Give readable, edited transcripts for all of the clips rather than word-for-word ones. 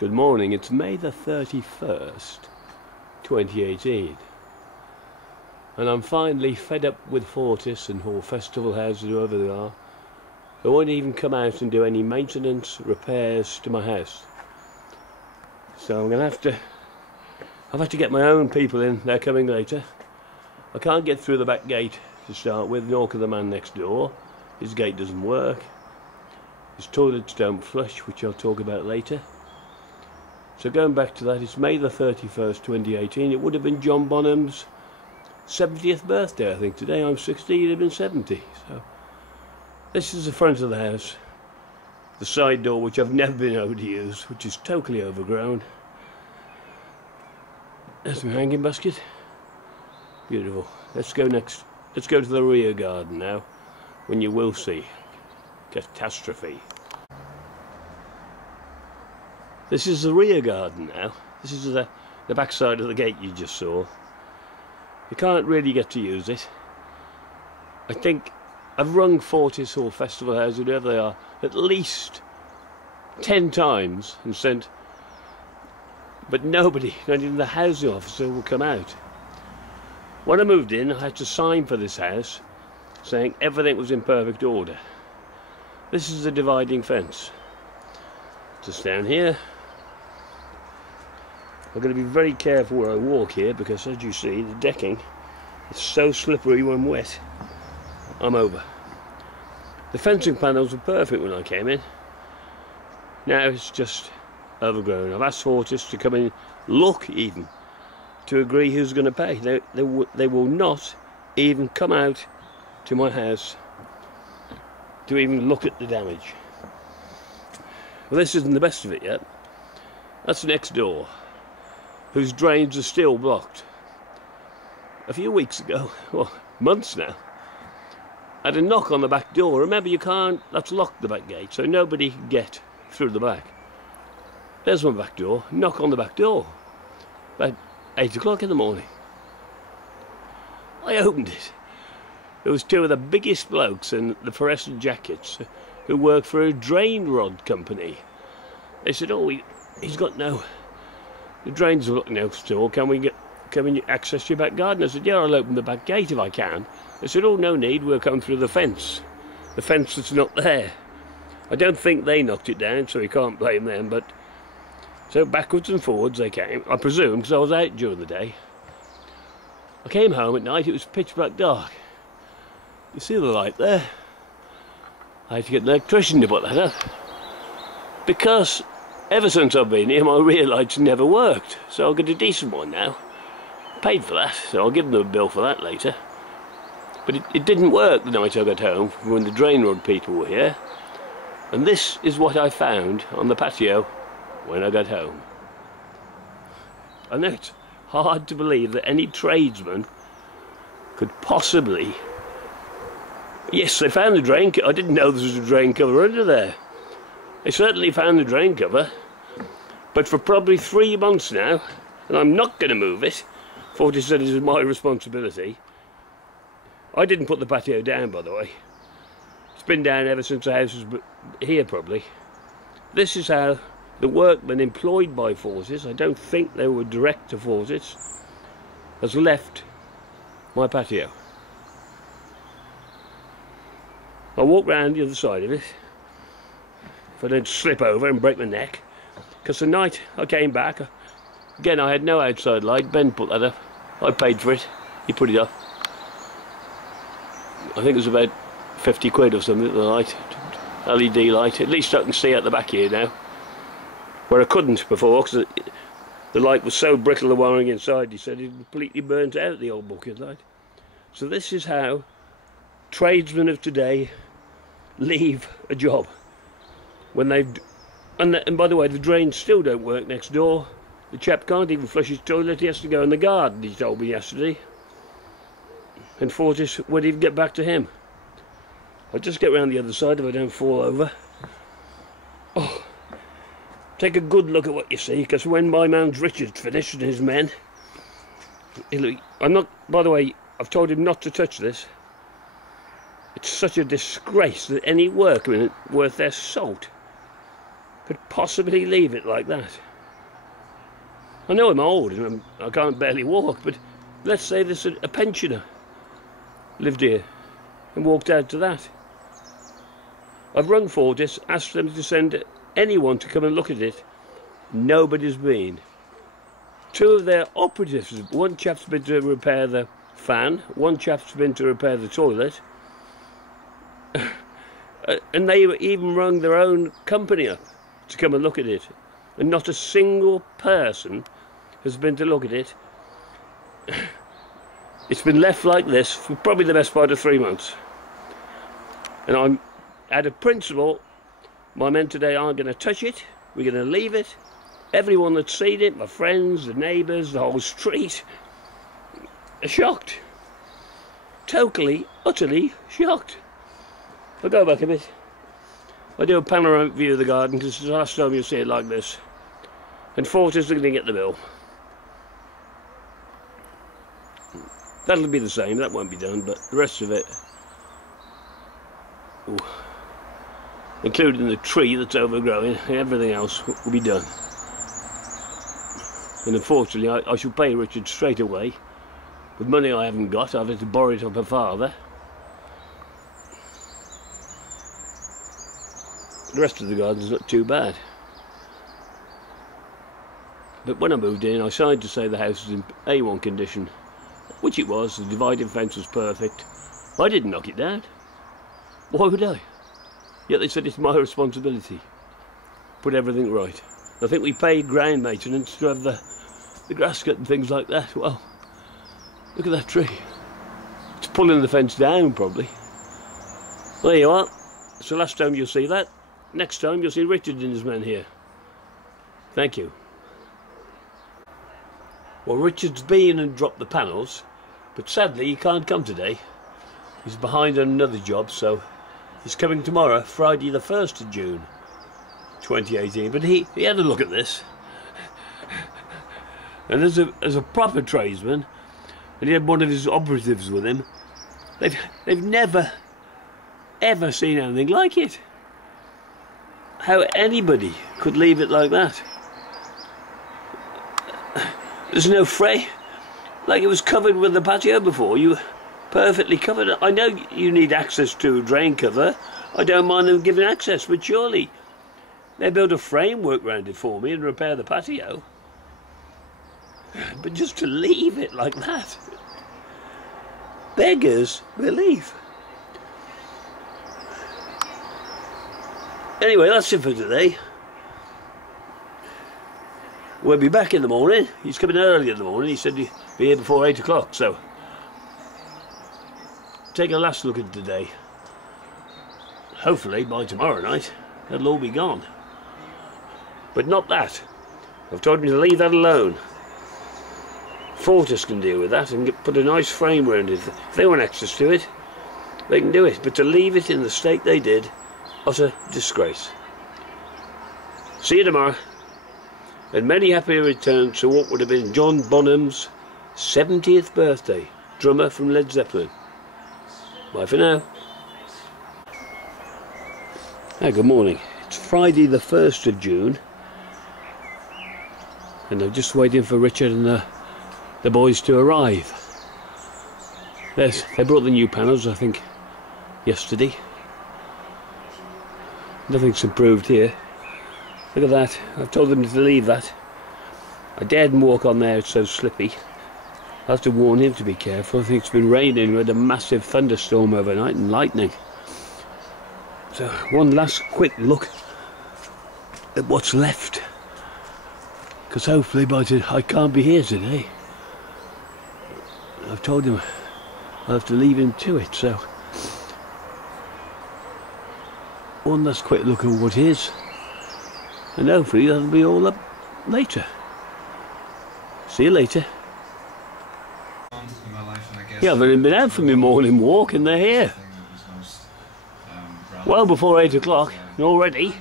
Good morning, it's May the 31st, 2018, and I'm finally fed up with Fortis and all festival houses, whoever they are. They won't even come out and do any maintenance, repairs to my house. So I'm going to have to get my own people in. They're coming later. I can't get through the back gate to start with, nor can the man next door. His gate doesn't work. His toilets don't flush, which I'll talk about later. So going back to that, it's May the 31st, 2018. It would have been John Bonham's 70th birthday, I think. Today I'm 60, he'd have been 70. So this is the front of the house. The side door, which I've never been able to use, which is totally overgrown. There's my hanging basket. Beautiful. Let's go next. Let's go to the rear garden now, when you will see catastrophe. This is the rear garden now. This is the back side of the gate you just saw. You can't really get to use it. I think I've rung Fortis or Festival House, whatever they are, at least 10 times and sent, but nobody, not even the housing officer, will come out. When I moved in, I had to sign for this house saying everything was in perfect order. This is the dividing fence. Just down here. I'm going to be very careful where I walk here because, as you see, the decking is so slippery when wet. I'm over. The fencing panels were perfect when I came in. Now it's just overgrown. I've asked Fortis to come in, look even, to agree who's going to pay. They will not even come out to my house to even look at the damage. Well, this isn't the best of it yet. That's next door, whose drains are still blocked. A few weeks ago, well, months now, I had a knock on the back door. Remember, you can't, that's locked, the back gate, so nobody can get through the back. There's my back door, knock on the back door, about 8 o'clock in the morning. I opened it. There was two of the biggest blokes in the fluorescent jackets who work for a drain rod company. They said, oh, he's got no, the drains are looking next door, can we access your back garden? I said, yeah, I'll open the back gate if I can. They said, oh, no need, we'll come through the fence that's not there. I don't think they knocked it down, so you can't blame them, but so backwards and forwards they came, I presume, because I was out during the day. I came home at night, it was pitch black dark. You see the light there? I had to get an electrician to put that up, because ever since I've been here my rear lights never worked, so I'll get a decent one now. Paid for that, so I'll give them a bill for that later. But it didn't work the night I got home when the drain rod people were here, and this is what I found on the patio when I got home. I know it's hard to believe that any tradesman could possibly... Yes, they found the drain. I didn't know there was a drain cover under there. They certainly found the drain cover, but for probably 3 months now, and I'm not going to move it. Fortis said it is my responsibility. I didn't put the patio down, by the way. It's been down ever since the house was here, probably. This is how the workmen employed by Fortis, I don't think they were direct to Fortis, has left my patio. I'll walk round the other side of it, if I don't slip over and break my neck, because the night I came back, again I had no outside light. Ben put that up, I paid for it, he put it up. I think it was about 50 quid or something, the light, LED light. At least I can see out the back here now, where I couldn't before, because the light was so brittle, the wiring inside, he said it completely burnt out, the old bucket light. So this is how tradesmen of today leave a job when they've, and by the way, the drains still don't work next door. The chap can't even flush his toilet, he has to go in the garden, he told me yesterday, and Fortis won't even get back to him. I'll just get round the other side if I don't fall over. Oh, take a good look at what you see, because when my man Richard's finished and his men, I'm not, by the way, I've told him not to touch this. It's such a disgrace that any workman worth their salt could possibly leave it like that. I know I'm old and I can't barely walk, but let's say there's a pensioner lived here and walked out to that. I've rung Fortis, asked them to send anyone to come and look at it. Nobody's been. Two of their operatives, one chap's been to repair the fan, one chap's been to repair the toilet, and they even rung their own company up to come and look at it, and not a single person has been to look at it. It's been left like this for probably the best part of 3 months, and I'm out of principle. My men today aren't going to touch it. We're going to leave it. Everyone that's seen it, my friends, the neighbours, the whole street, are shocked. Totally, utterly shocked. I'll go back a bit. I'll do a panoramic view of the garden because it's the last time you'll see it like this. And Fortis are going to get the bill. That'll be the same, that won't be done, but the rest of it, ooh, including the tree that's overgrowing, everything else will be done. And unfortunately I shall pay Richard straight away with money I haven't got. I've had to borrow it off my father. The rest of the garden's not too bad. But when I moved in, I signed to say the house was in A1 condition, which it was. The dividing fence was perfect. I didn't knock it down. Why would I? Yet they said it's my responsibility. Put everything right. I think we paid ground maintenance to have the grass cut and things like that. Well, look at that tree. It's pulling the fence down, probably. There you are. So last time you'll see that. Next time you'll see Richard and his men here. Thank you. Well, Richard's been and dropped the panels, but sadly he can't come today. He's behind on another job, so he's coming tomorrow, Friday the 1st of June 2018. But he had a look at this, and as a proper tradesman, and he had one of his operatives with him, they've never ever seen anything like it. How anybody could leave it like that? There's no fray, like it was covered with the patio before. You perfectly covered it. I know you need access to a drain cover. I don't mind them giving access, but surely they build a framework around it for me and repair the patio. But just to leave it like that, beggars belief. Anyway, that's it for today. We'll be back in the morning. He's coming early in the morning. He said he'd be here before 8 o'clock, so take a last look at today. Hopefully by tomorrow night it'll all be gone. But not that. I've told him to leave that alone. Fortis can deal with that and put a nice frame around it. If they want access to it, they can do it. But to leave it in the state they did, utter disgrace. See you tomorrow. And many happy returns to what would have been John Bonham's 70th birthday, drummer from Led Zeppelin. Bye for now. Hi, good morning. It's Friday the 1st of June, and I'm just waiting for Richard and the boys to arrive. They brought the new panels, I think, yesterday. Nothing's improved here. Look at that. I've told them to leave that. I daren't walk on there, it's so slippy. I'll have to warn him to be careful. I think it's been raining. We had a massive thunderstorm overnight and lightning. So one last quick look at what's left, because hopefully I can't be here today. I've told him I'll have to leave him to it, so one last quick look at what is, and hopefully that'll be all up later. See you later. Yeah, I've only been out for my morning walk and they're here. Well before 8 o'clock, and already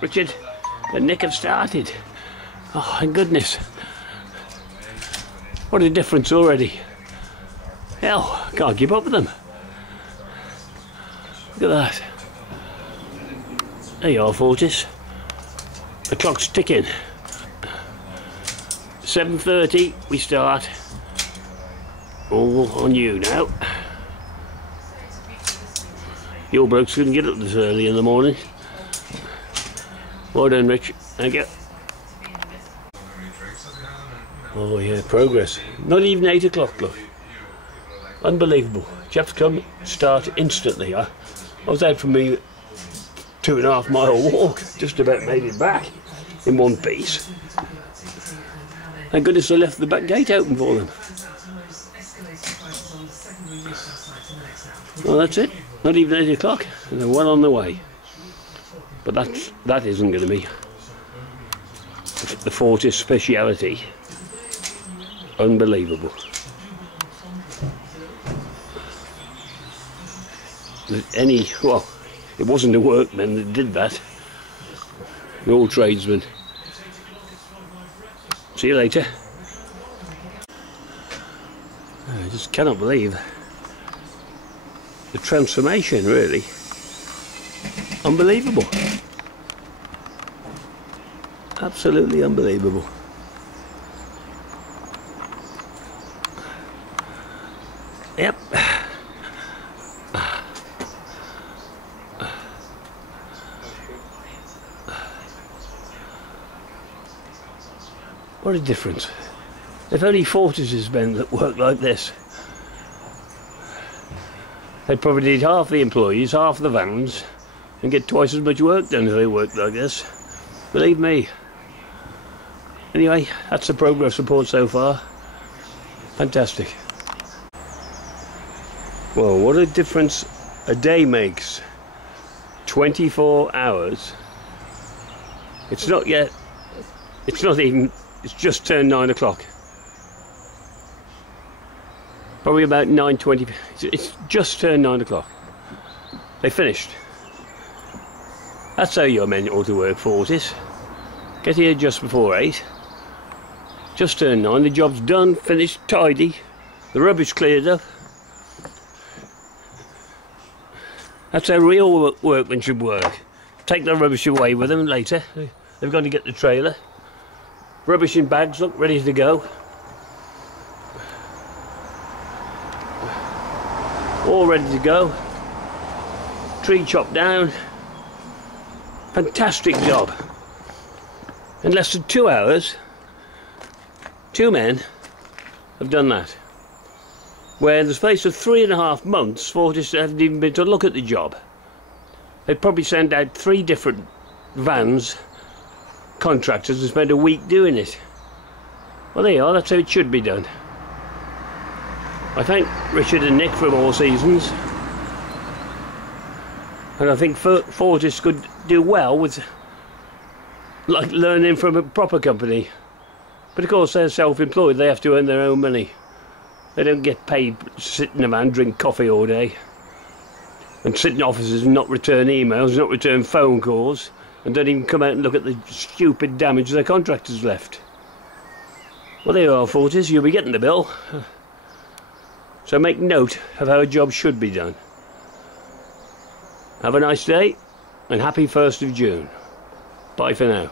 Richard and Nick have started. Oh, thank goodness. What a difference already. Hell, I can't keep up with them. Look at that. There you are, Fortis. The clock's ticking. 7:30 we start. All on you now. Your bloke's couldn't get up this early in the morning. Well done, Rich. Thank you. Oh yeah, progress. Not even 8 o'clock, look. Unbelievable. Chaps come, start instantly. I was out for me 2.5 mile walk, just about made it back in one piece. Thank goodness I left the back gate open for them. Well, that's it. Not even 8 o'clock, and they're well on the way. But that isn't going to be the Fortis speciality. Unbelievable. Well, it wasn't the workmen that did that. The all tradesmen. See you later. I just cannot believe the transformation, really. Unbelievable. Absolutely unbelievable. Yep. What a difference. If only Fortis' men that work like this, they'd probably need half the employees, half the vans, and get twice as much work done if they worked like this. Believe me. Anyway, that's the progress report so far. Fantastic. Well, what a difference a day makes. 24 hours. It's not yet, it's not even, it's just turned 9 o'clock. Probably about 9:20, it's just turned 9 o'clock. They finished. That's how your men ought to work, Fortis. Get here just before 8. Just turned 9, the job's done, finished, tidy. The rubbish cleared up. That's how real workmen should work. Take the rubbish away with them later. They've got to get the trailer. Rubbish in bags, look, ready to go. All ready to go. Tree chopped down. Fantastic job. In less than 2 hours, 2 men have done that. Where in the space of 3.5 months, Fortis haven't even been to look at the job. They'd probably send out 3 different vans, contractors, and spend a week doing it. Well, there you are, that's how it should be done. I thank Richard and Nick from All Seasons, and I think Fortis could do well with, like, learning from a proper company. But of course they're self-employed, they have to earn their own money. They don't get paid to sit in a van, drink coffee all day, and sit in offices and not return emails, not return phone calls, and don't even come out and look at the stupid damage their contractors left. Well, there you are, Fortis, you'll be getting the bill. So make note of how a job should be done. Have a nice day, and happy 1st of June. Bye for now.